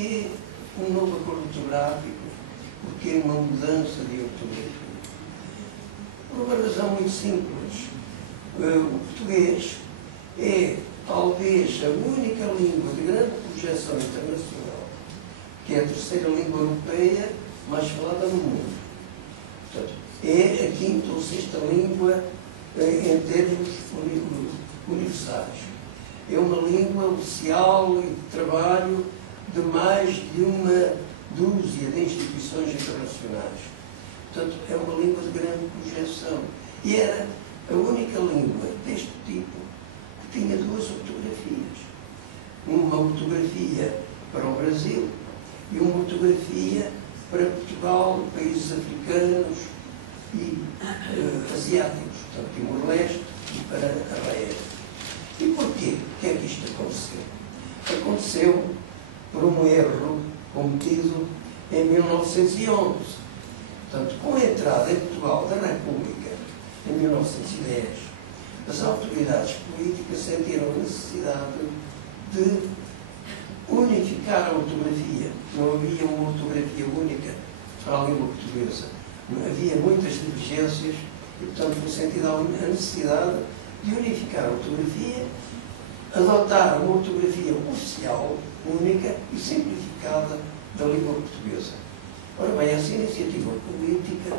porquê um novo acordo ortográfico? Porquê uma mudança de ortografia? Por uma razão muito simples. O português é talvez a única língua de grande projeção internacional, que é a terceira língua europeia mais falada no mundo. Portanto, é a quinta ou sexta língua em termos universais. É uma língua oficial e de trabalho de mais de uma dúzia de instituições internacionais. Portanto, é uma língua de grande projeção. E era a única língua deste tipo que tinha duas ortografias. Uma ortografia para o Brasil e uma ortografia para Portugal, países africanos e asiáticos, portanto, Timor-Leste e para a Raia. E porquê? O que é que isto aconteceu? Aconteceu por um erro cometido em 1911. Portanto, com a entrada em Portugal da República, em 1910, as autoridades políticas sentiram a necessidade de unificar a ortografia. Não havia uma ortografia única para a língua portuguesa. Havia muitas divergências e, portanto, foi sentida a necessidade de unificar a ortografia, adotar uma ortografia oficial, única e simplificada da língua portuguesa. Ora bem, essa iniciativa política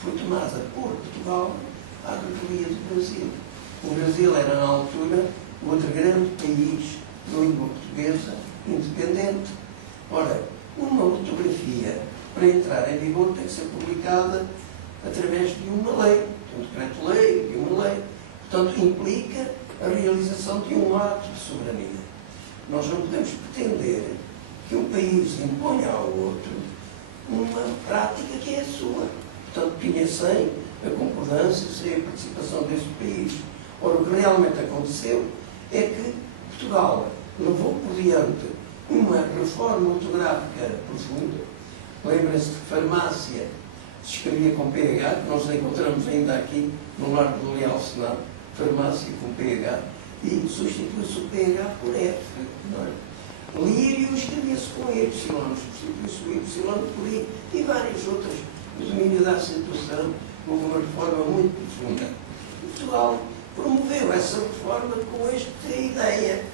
foi tomada por Portugal à revelia do Brasil. O Brasil era, na altura, o outro grande país de língua portuguesa independente. Ora, uma ortografia, para entrar em vigor, tem que ser publicada através de uma lei, de um decreto-lei, de uma lei. Portanto, implica a realização de um ato de soberania. Nós não podemos pretender que um país imponha ao outro uma prática que é a sua. Portanto, tinha sem a concordância, sem a participação desse país. Ora, o que realmente aconteceu é que Portugal levou por diante uma reforma ortográfica profunda. Lembrem-se que farmácia se escrevia com PH, que nós encontramos ainda aqui no Largo do Leal Senado, farmácia com PH, e substitui-se o PH por F. Não é? Lírio escrevia-se com Y, substitui-se o Y por I, e várias outras. O domínio da acentuação, houve uma reforma muito profunda. E Portugal promoveu essa reforma com esta ideia.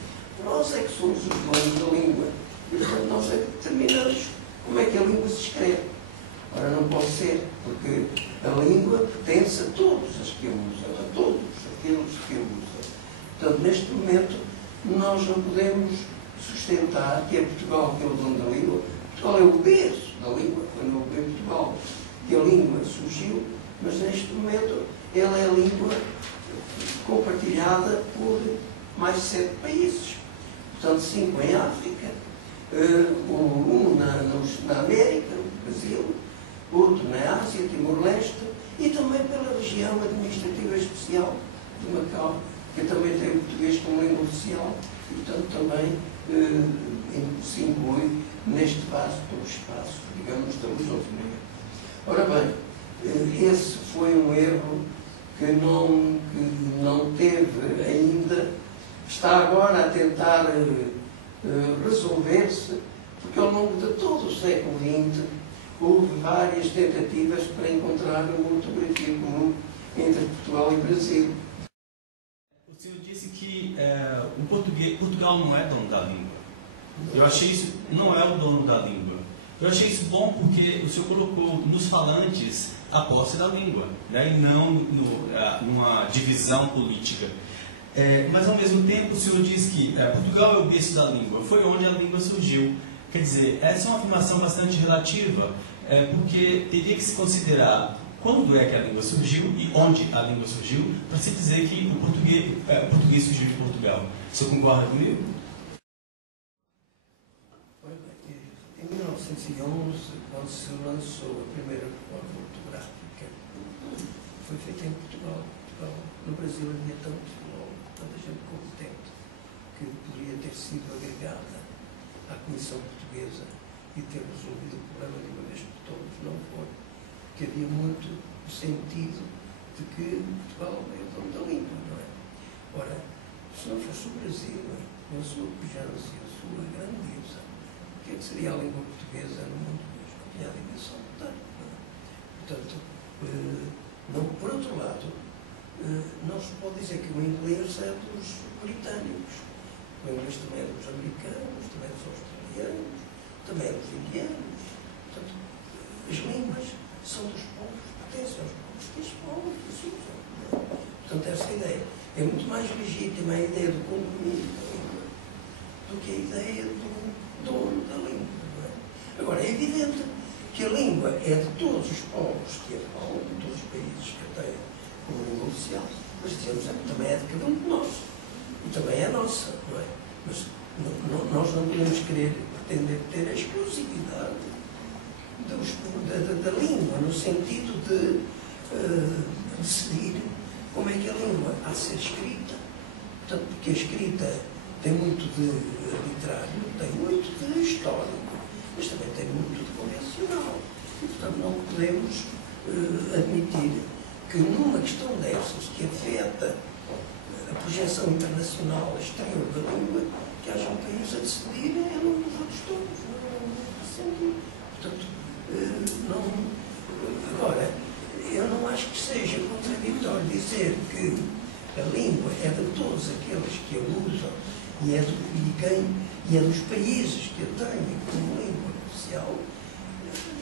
Nós é que somos os donos da língua. E, portanto, nós é que determinamos como é que a língua se escreve. Ora, não pode ser, porque a língua pertence a todos os que a usam, a todos aqueles que a usam. Portanto, neste momento, nós não podemos sustentar que é Portugal que é o dono da língua. Portugal é o berço da língua, foi no Portugal que a língua surgiu, mas neste momento ela é a língua compartilhada por mais de 7 países. Portanto, 5 em África, um na América, no Brasil, outro na Ásia, Timor-Leste, e também pela região administrativa especial de Macau, que também tem o português como língua oficial, e, portanto, também se inclui neste vasto espaço, digamos, da lusofonia. Ora bem, esse foi um erro que não teve ainda, está agora a tentar resolver-se, porque ao longo de todo o século XX houve várias tentativas para encontrar uma ortografia comum entre Portugal e Brasil. O senhor disse que Portugal não é dono da língua. Eu achei isso, não é o dono da língua. Eu achei isso bom porque o senhor colocou nos falantes a posse da língua, né, e não numa divisão política. Mas, ao mesmo tempo, o senhor diz que Portugal é o berço da língua, foi onde a língua surgiu. Quer dizer, essa é uma afirmação bastante relativa, porque teria que se considerar quando é que a língua surgiu e onde a língua surgiu, para se dizer que o português surgiu em Portugal. O senhor concorda comigo? Em 1911, quando se lançou a primeira reforma ortográfica, foi feita em Portugal. No Brasil havia tanto filólogo, tanta gente competente, que poderia ter sido agregada à Comissão Portuguesa e ter resolvido o problema de uma vez por todas. Não foi. Que havia muito o sentido de que Portugal é o dono da língua, não é? Ora, se não fosse o Brasil, a sua pujança e a sua grandeza, o que é que seria a língua portuguesa no mundo hoje, não tinha a dimensão que tem. Portanto, não, por outro lado, não se pode dizer que o inglês é dos britânicos. O inglês também é dos americanos, também é dos australianos, também é dos indianos. Portanto, as línguas são dos povos, pertencem aos povos que os povos que usam. Portanto, essa ideia é muito mais legítima, a ideia do condomínio da língua, do que a ideia do dono da língua. Não é? Agora, é evidente que a língua é de todos os povos que a falam, de todos os países que a têm como língua oficial, mas dizemos que também é de cada um de nós. E também é nossa, não é? Mas nós não podemos querer pretender ter a exclusividade da língua, no sentido de decidir como é que a língua há de ser escrita. Portanto, porque a escrita tem muito de arbitrário, tem muito de histórico, mas também tem muito de convencional. E, portanto, não podemos admitir que numa questão dessas, que afeta a projeção internacional exterior da língua, que haja um país a decidir em nome dos outros todos. Não faz sentido. Portanto, agora, eu não acho que seja contraditório dizer que a língua é de todos aqueles que a usam e é dos países que a têm como língua oficial.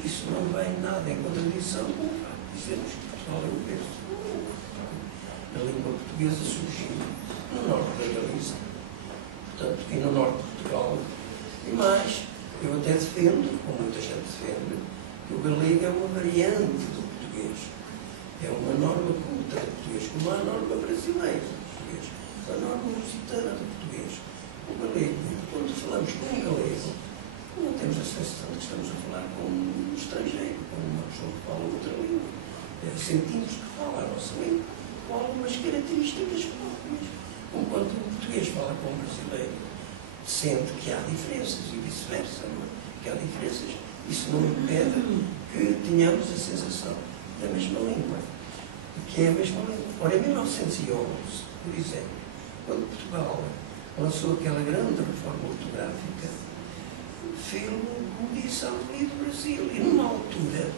Isso não vem nada em contradição com o facto de dizermos que Portugal é o berço da língua. A língua portuguesa surgiu no norte da Galiza, portanto, e no norte de Portugal. E mais, eu até defendo, como muita gente defende, que o galego é uma variante do português. É uma norma culta do português, como a norma brasileira do português, a norma lusitana do português. O galego, quando falamos com um galego, não temos a sensação de que estamos a falar com um estrangeiro, com uma pessoa que fala outra língua. Sentimos que fala a nossa língua com algumas características próprias. Como quando o português fala com um brasileiro, sente que há diferenças e vice-versa, que há diferenças. Isso não impede que tenhamos a sensação da mesma língua, que é a mesma língua. Ora, em 1911, por exemplo, quando Portugal lançou aquela grande reforma ortográfica, fez-lo, como disse, ao do Brasil. E numa altura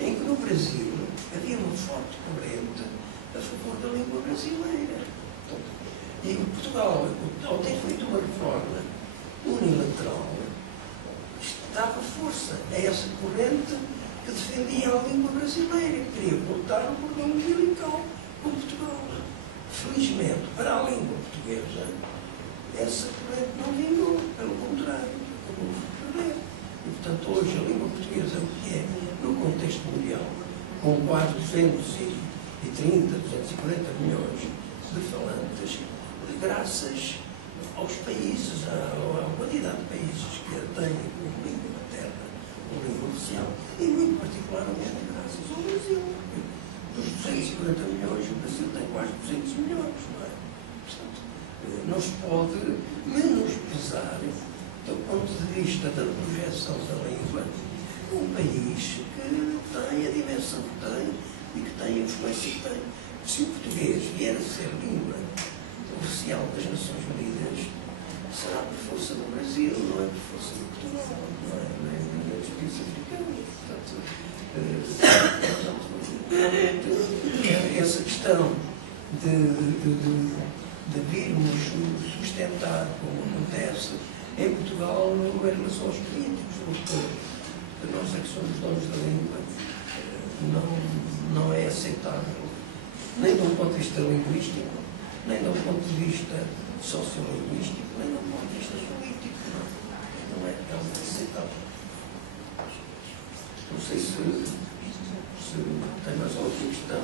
em que no Brasil havia uma forte corrente a favor da língua brasileira. E Portugal, ao ter feito uma reforma unilateral, dava força a essa corrente que defendia a língua brasileira, que queria voltar ao cordão umbilical com Portugal. Felizmente, para a língua portuguesa, essa corrente não vingou, pelo contrário, acabou por perder. E, portanto, hoje a língua portuguesa, o que é, no contexto mundial, com quase 230, 240 milhões de falantes, graças aos países, à quantidade de países que a têm como língua materna, como língua oficial, e muito particularmente graças ao Brasil. Dos 240 milhões, o Brasil tem quase 200 milhões, não é? Portanto, não se pode menosprezar, do ponto de vista da projeção da língua, um país que tem a dimensão que tem e que tem a influência que tem. Se o português vier a ser língua oficial das Nações Unidas, será por força do Brasil, não é por força de Portugal, não é dos países africanos. Portanto, essa questão de virmos sustentar, como acontece em Portugal, em relação aos políticos, porque nós é que somos donos da língua, não é aceitável, nem de um ponto de vista linguístico, nem de um ponto de vista sociolinguístico, nem de um ponto de vista político. Não é realmente aceitável. Não sei se tem mais alguma questão.